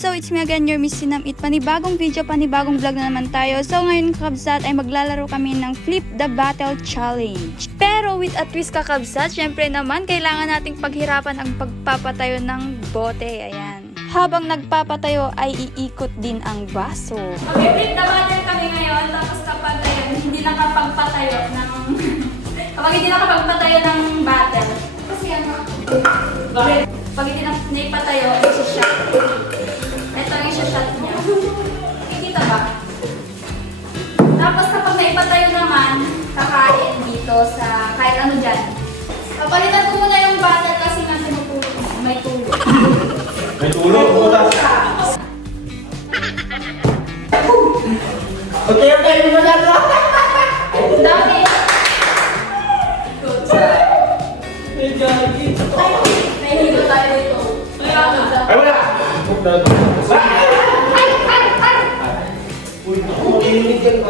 So it's me again, your Miss Sinamit. Panibagong video, panibagong vlog na naman tayo. So ngayon kabsat ay maglalaro kami ng Flip the Battle Challenge. Pero with a twist kabsat, syempre naman kailangan nating paghirapan ang pagpapatayo ng bote. Ayan. Habang nagpapatayo ay iikot din ang baso. Mag-flip the battle kami ngayon, tapos kapag hindi nakapagpatayo ng kapag hindi nakapagpatayo ng battle. Kasi ano? Bakit? Pag hindi naipatayo, isa-shot. Ito ang isa-shot niya. Kikita ba? Tapos kapag naipatayo naman, kakain dito sa kahit ano dyan. Papalitan ko muna yung battle kasi nga tinutulog. May tulog. May tulog? Butas! Okay mo na ito! Dami! May gagi! May hilo tayo dito. Ay, wala! Uy, ako makinig yan.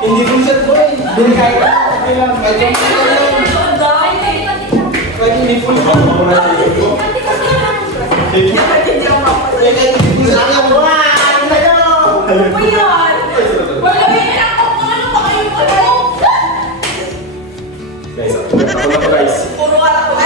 Hindi ko set ko eh. Binigay ka. Okay lang. Kahit hindi po yung ako na dito. Sige. Hindi ko sa akin. Ano ba yan? Wala ba yan? Ano ba kayo pa kayo? Guys, ako na guys. Puro ka lang ba?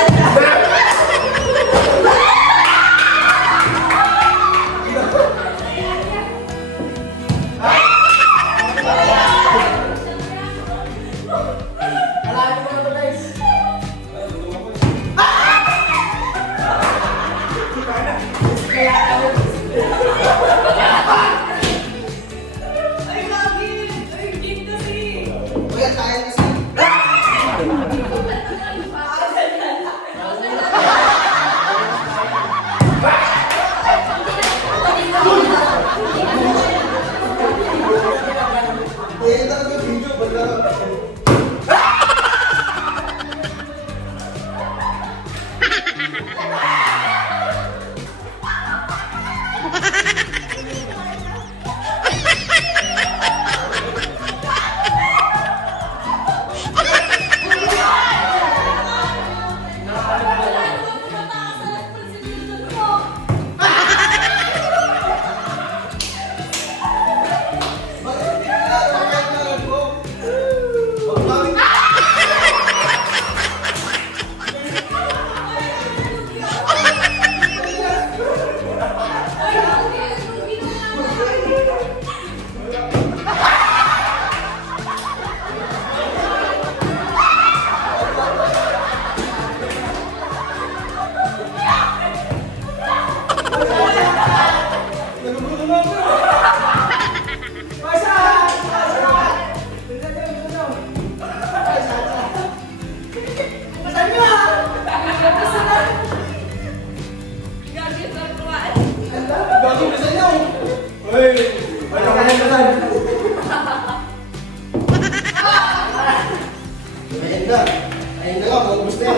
Ayun na lang, maubos na yan.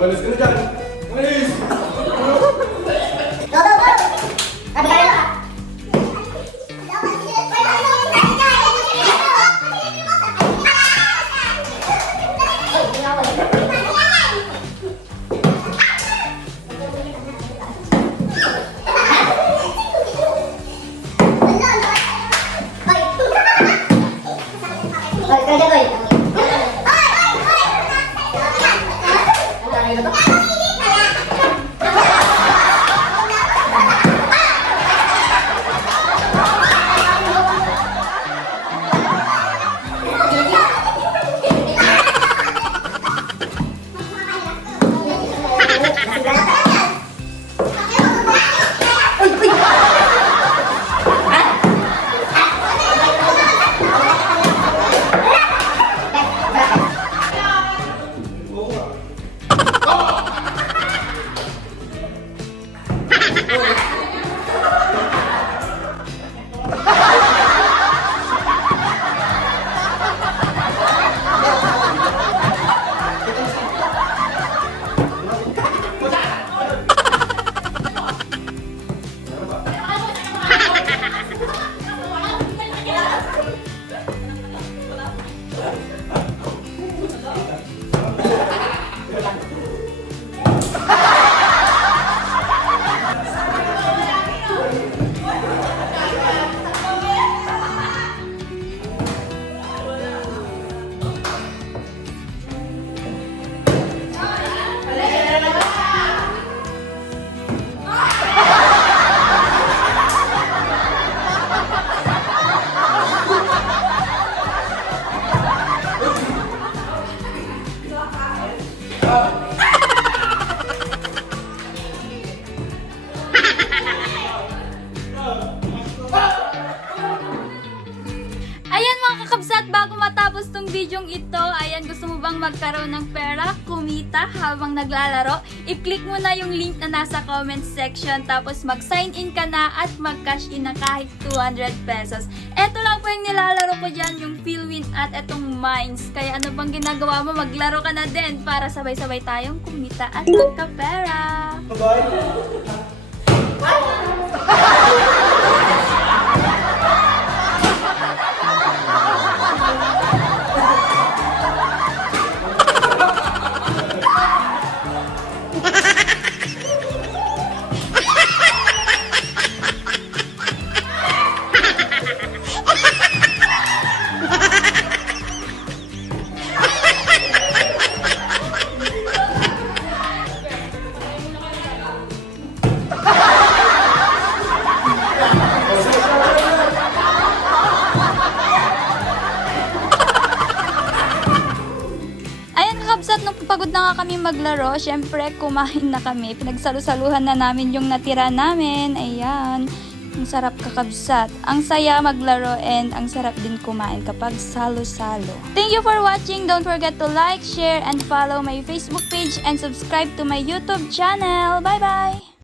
Walis ka na dyan. Walis! Ayan mga kakabsat, bago matapos tong videong ito, ayan, gusto mo bang magkaroon ng pera, kumita habang naglalaro? I-click mo na yung link na nasa comment section, tapos mag-sign in ka na at mag-cash in na kahit 200 pesos. Eto lang po yung nilalaro ko dyan, yung Philwin at etong Mines. Kaya ano bang ginagawa mo? Maglaro ka na din para sabay-sabay tayong kumita at magkapera. Kabsat, nung pagod na nga kami maglaro, syempre kumain na kami. Pinagsalusaluhan na namin yung natira namin. Ayan. Ang sarap kakabsat. Ang saya maglaro and ang sarap din kumain kapag salo-salo. Thank you for watching. Don't forget to like, share, and follow my Facebook page and subscribe to my YouTube channel. Bye-bye!